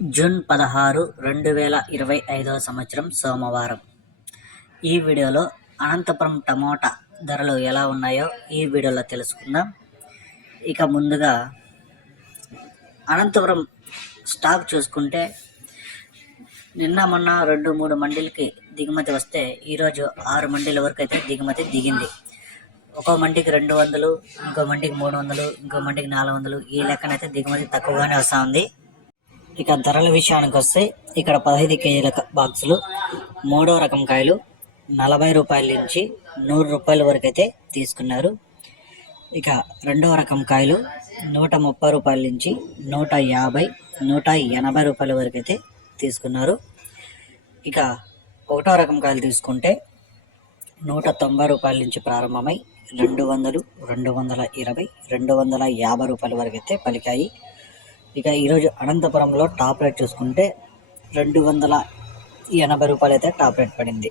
June 16, 2025 సంవత్సరం సోమవారం. ఈ వీడియోలో అనంతపురం టమోటా ధరలు ఎలా ఉన్నాయో ఈ వీడియోలో తెలుసుకుందాం. ఇక ముందుగా అనంతపురం స్టాక్ చూసుకుంటే నిన్న మొన్న 2-3 మండీలకి దిగుమతి వస్తే ఈరోజు 6 మండీల వరకు అయితే దిగుమతి దిగింది. ఒక్కో మండికి 200, ఇంకో మండికి 300, ఇంకో మండికి 400, ఈ లెక్కనైతే దిగుమతి తక్కువగానే వస్తూ ఉంది. ఇక ధరల విషయానికి వస్తే ఇక్కడ 15 కేజీల బాక్సులు 3వ రకం కాయలు 40 రూపాయల నుంచి 100 రూపాయల వరకు అయితే తీసుకున్నారు. ఇక 2వ రకం కాయలు 130 రూపాయల నుంచి 150, 180 రూపాయల వరకు అయితే తీసుకున్నారు. ఇక 1వ రకం కాయలు తీసుకుంటే 190 రూపాయల నుంచి ప్రారంభమై 200, 220, 250 రూపాయల వరకు అయితే పలికాయి. ఇక ఈరోజు అనంతపురంలో టాప్ రేట్ చూసుకుంటే 280 రూపాయలు అయితే టాప్ రేట్ పడింది.